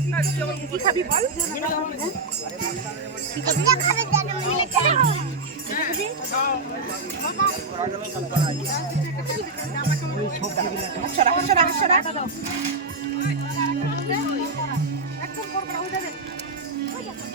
বৃষ্টি জল দে পয়সা দেওয়া হয়েছে তোমার নাম বলছিলাম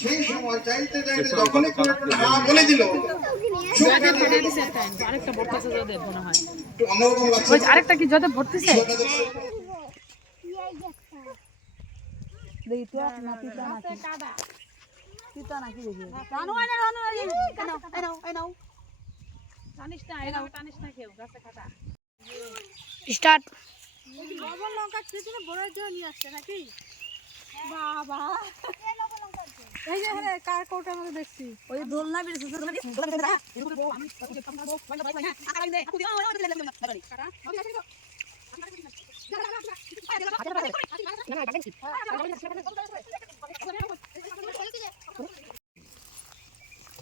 সেই সময় চাইতে চাইতে যখনই কোনো হা বলে দিল আরেকটা ভর্তিছে যাদের মনে হয়। আরেকটা কি যাদের ভর্তিছে স্টার্ট। লঙ্কা বড় জন্য নিয়ে আসছে নাকি? বাবা এই যে হ্যাঁ কার কোটা আমাকে দেখছি ওই দোলনা বেরিয়েছে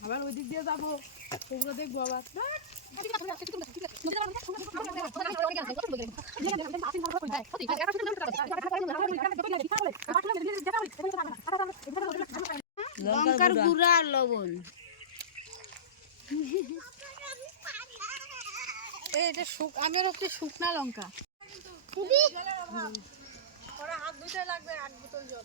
আবার ওই দিক দিয়ে যাব। ওগুলো দেখব আবার। লঙ্কার গুঁড়া আর লবণ। এটা শুক আমি হচ্ছে শুকনা লঙ্কা। হাত ধুতে লাগবে আট বোতল জল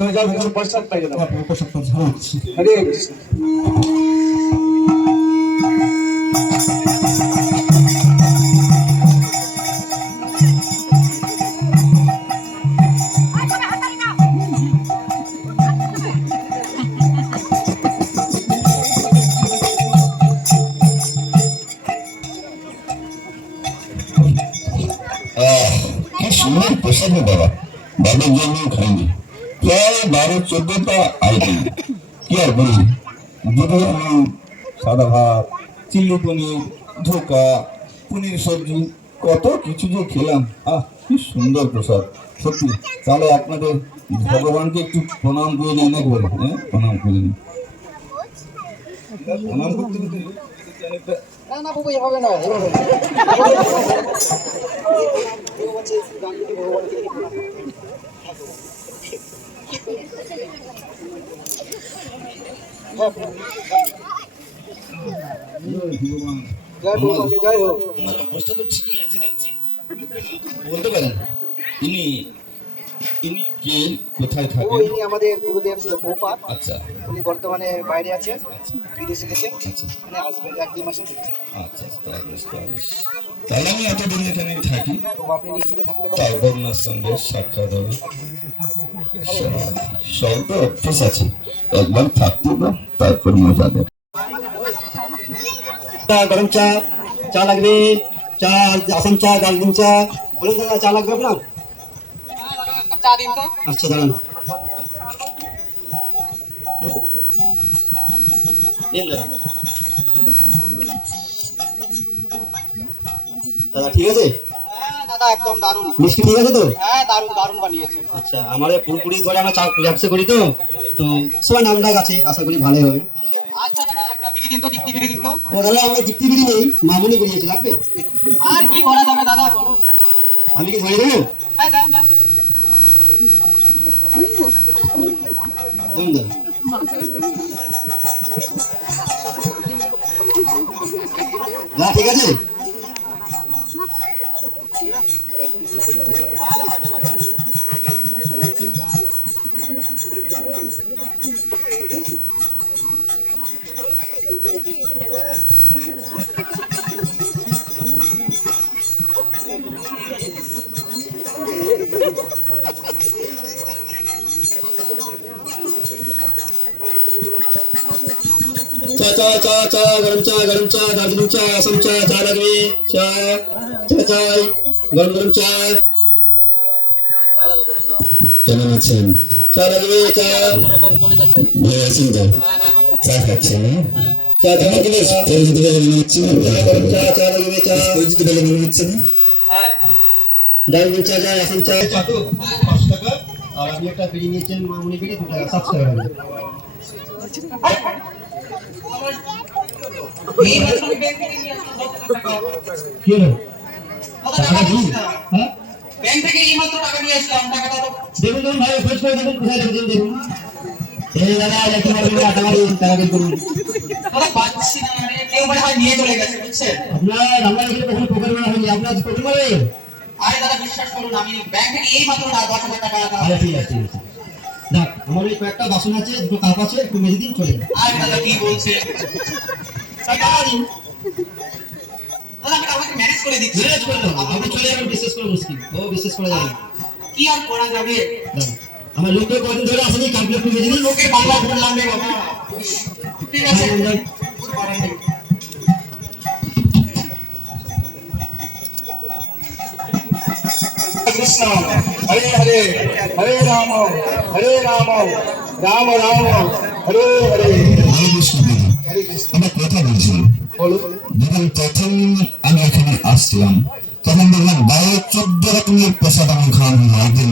তুমি যাও কিছু প্রসাদ পাই না হরে কৃষ্ণ আহ, কি সুন্দর প্রসাদ বাবা। বাবার জন্য খাইনি। প্রায় বারো চোদ্দটা আইটেম। কি আর বলি? আলু, সাদা ভাত চিলি পনির, ধোকা, পনির সবজি, কত কিছু যে খেলাম। আহ, কি সুন্দর প্রসাদ। সত্যি, তাহলে আপনাদের ভগবানকে একটু প্রণাম করে নিন একবার হ্যাঁ প্রণাম করে নিন। প্রণাম করতে না না এভাবে না না। জয় হোক অবস্থা তো ঠিকই আছে দেখছি বলতে পারেন ইনি ইনি কে কোথায় থাকেন ইনি আমাদের গুরুদেব ছিল আচ্ছা। উনি বর্তমানে বাইরে আছেন বিদেশে গেছেন। আচ্ছা। উনি আসবেন এক দুই মাসে ঢুকছেন আচ্ছা তাহলে আমি এতদিন এখানে থাকি। তারপর ওনার সঙ্গে সাক্ষাৎ হবে। তো অভ্যেস আছে। একবার থাকতে দাও তারপর মজা দেখ গরম চা চা লাগবে। চা, আসাম চা, দার্জিলিং চা। বলুন দাদা, চা লাগবে আপনার? চা আচ্ছা দাঁড়ান। নিন দাদা ঠিক আছে? হ্যাঁ দাদা একদম দারুণ। মিষ্টি ঠিক আছে তো? হ্যাঁ দারুণ দারুণ বানিয়েছে। আচ্ছা পুরোপুরি আমরা চা ব্যবসা করি তো? তো সবাই নাম ডাক আছে আশা করি হবে। আচ্ছা দাদা একটা বিড়ি দিন তো টিকটি বিড়ি দিন তো। ও দাদা আমার দিকটি বিড়ি নেই মামুনি বেরিয়েছে লাগবে? আর কি করা যাবে দাদা আমি কি ধরে দেবো? হ্যাঁ দেন দেন। দাদা দাদা ঠিক আছে? চা চা চা গরম চা গরম চা দার্জিলিং চা আসাম চা চা লাগবে চা চা চাই গরম গরম চা কেমন আছেন চা লাগবে চা ভালো আছেন তো চা খাচ্ছেন? চা চা বেশ পরিচিত বলে মনে হচ্ছে না চা চা লাগবে চা পরিচিত বলে মনে হচ্ছে না দার্জিলিং চা চা আসাম চা পাঁচ টাকা আর আপনি একটা বিড়ি নিয়েছেন, মামুনি বিড়ি দু টাকা সাতশো টাকা লাগবে। ব্যাংক থেকে। হ্যাঁ এই মাত্র টাকা নিয়ে আসলাম টাকাটা দেখুন দেখুন ভাই খোঁজ করে দেখুন কোথায় রেখেছেন দেখুন এই দাদা একটু মারবেন না টাকা দিন টাকা দিন করুন দাদা পাচ্ছি না মানে কেউ মনে হয় নিয়ে চলে গেছে বুঝছেন আপনার আমরা এখানে কখনো পকেট মারা হয়নি আপনার পকেট মারে আরে দাদা বিশ্বাস করুন আমি ব্যাংক থেকে এই মাত্র না দশ হাজার টাকা আচ্ছা ঠিক আছে আমার ওই কয়েকটা বাসন আছে দুটো কাপ আছে একটু মেজে দিন চলে আর দাদা কি বলছে? আমাকে ম্যানেজ করে দিচ্ছি। ম্যানেজ করে দাও। আপনি চলে যাবেন বিশেষ করে মুশকিল। ও বিশেষ করে যাবেন কি আর করা যাবে। আমার লোককে কদিন ধরে আসেনি কাপড় একটু মেজে দিন। লোকে বাংলা ফোন লাগবে বাবা। ঠিক আছে। কৃষ্ণ হরে হরে হরে রাম হরে রাম রাম রাম হরে হরে। হরে কৃষ্ণ দাদা হরে কৃষ্ণ আমরা কথা বলছিলাম যখন প্রথম আমি এখানে আসলাম তখন দেখলাম বারো চোদ্দ রকমের পেশা দাম খাওয়ানো হয় একদিন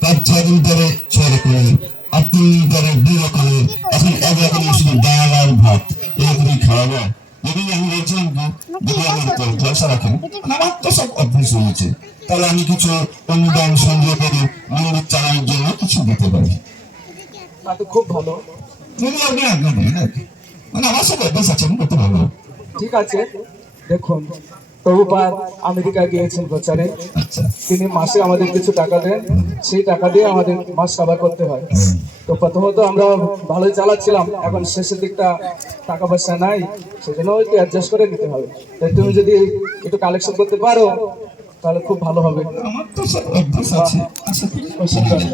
তার ছয় দিন পরে ছয় রকমের তিন দিন পরে দুই রকমের এখন এক রকমের শুধু ডাল আর ভাত। এরকমই খাওয়া যায় যদি আমি বলছিলাম যদি আমার ভরসা রাখেন আমার তো সব অভ্যেস হয়েছে তাহলে আমি কিছু অনুদান সংগ্রহ করে মন্দির চালানোর জন্য কিছু দিতে পারি। খুব ভালো। যদি আপনি আজ্ঞা মানে আমার সব অভ্যাস আছে আমি করতে পারব। ঠিক আছে দেখুন। প্রভুপাদ আমেরিকা গিয়েছেন প্রচারে। আচ্ছা। তিনি মাসে আমাদের কিছু টাকা দেন সেই টাকা দিয়ে আমাদের মাস কাবার করতে হয়। তো প্রথমত আমরা ভালোই চালাচ্ছিলাম এখন শেষের দিকটা টাকা পয়সা নাই সেজন্য একটু অ্যাডজাস্ট করে নিতে হবে। তাই তুমি যদি একটু কালেকশন করতে পারো তাহলে খুব ভালো হবে। সব অভ্যাস আছে। আশা করি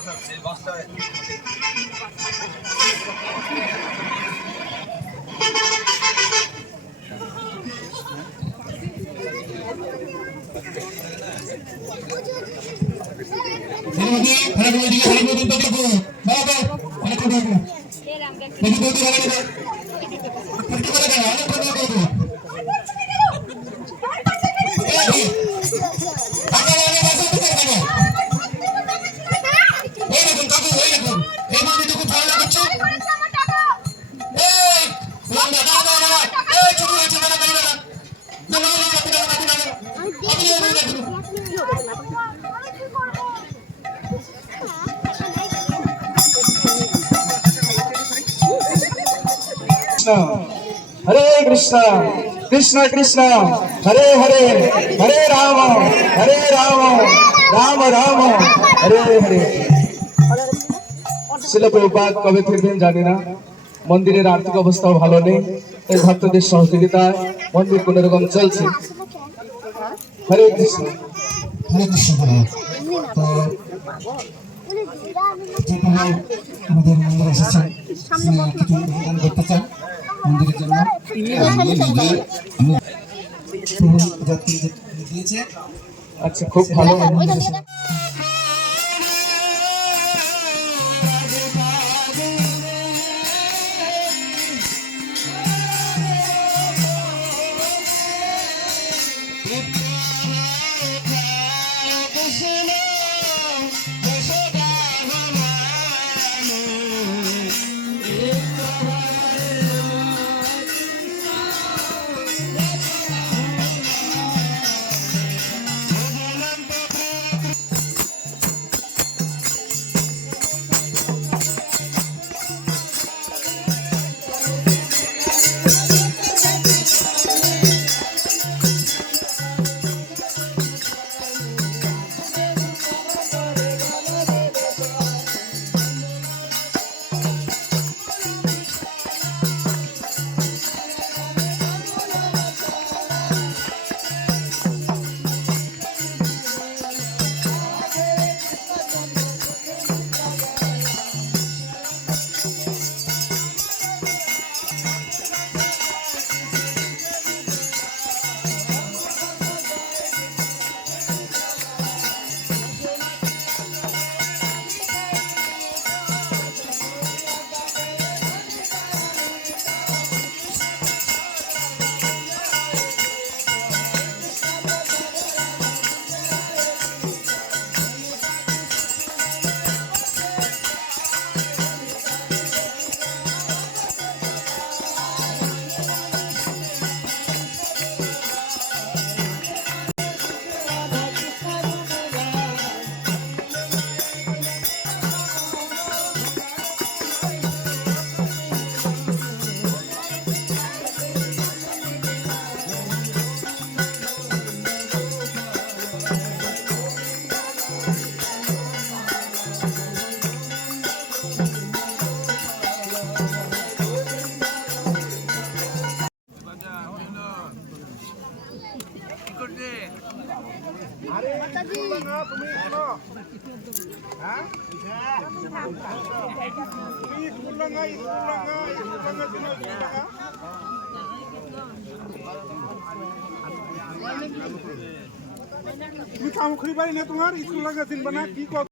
সুন্দর। সব অভ্যাস আছে তুমি হরে কৃষ্ণ কৃষ্ণ কৃষ্ণ। হরে হরে হরে রাম হরে রাম রাম রাম, হরে হরে। শিল প্রভুপাত কবে ফিরবেন জানি না। মন্দিরের আর্থিক অবস্থাও ভালো নেই এই ভক্তদের সহযোগিতায় মন্দির কোন রকম চলছে। হরে কৃষ্ণ। হরে কৃষ্ণ আমাদের মন্দিরে এসেছেন কিছু করতে চান? মন্দিরের জন্য দিয়েছে। আচ্ছা খুব ভালো তুমি কাম করি পারি না তোমার স্কুল লাগা চিনবা না কি